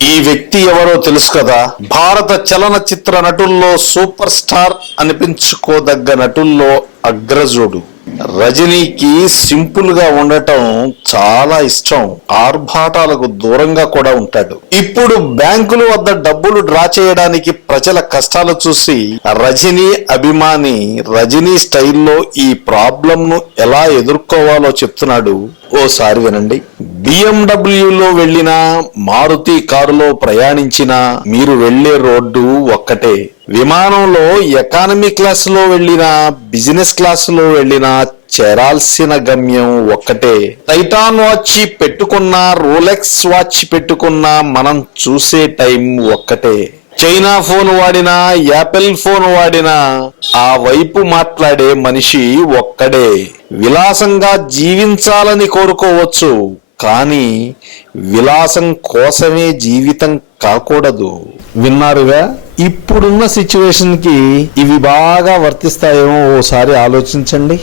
ఈ వ్యక్తి ఎవరో తెలుసు కదా? భారత చలనచిత్ర నటుల్లో సూపర్ స్టార్ అనిపించుకోదగ్గ నటుల్లో అగ్రజుడు. రజనీకి సింపుల్గా ఉండటం చాలా ఇష్టం. ఆర్భాటాలకు దూరంగా కూడా ఉంటాడు. ఇప్పుడు బ్యాంకుల వద్ద డబ్బులు డ్రా చేయడానికి ప్రజల కష్టాలు చూసి రజనీ అభిమాని రజనీ స్టైల్లో ఈ ప్రాబ్లం ను ఎలా ఎదుర్కోవాలో చెప్తున్నాడు. ఓసారి వినండి. బిఎండబ్ల్యూలో వెళ్ళినా మారుతి కారులో ప్రయాణించినా మీరు వెళ్ళే రోడ్డు ఒక్కటే. విమానంలో ఎకానమీ క్లాసులో వెళ్ళినా బిజినెస్ క్లాసులో వెళ్ళినా చేరాల్సిన గమ్యం ఒక్కటే. టైటాన్ వాచ్ పెట్టుకున్నా రోలెక్స్ వాచ్ పెట్టుకున్నా మనం చూసే టైం ఒక్కటే. చైనా ఫోన్ వాడినా యాపిల్ ఫోన్ వాడినా ఆ వైపు మాట్లాడే మనిషి ఒక్కడే. విలాసంగా జీవించాలని కోరుకోవచ్చు. కానీ విలాసం కోసమే జీవితం కాకూడదు. విన్నారుగా? ఇప్పుడున్న సిచ్యువేషన్కి ఇవి బాగా వర్తిస్తాయేమో ఓసారి ఆలోచించండి.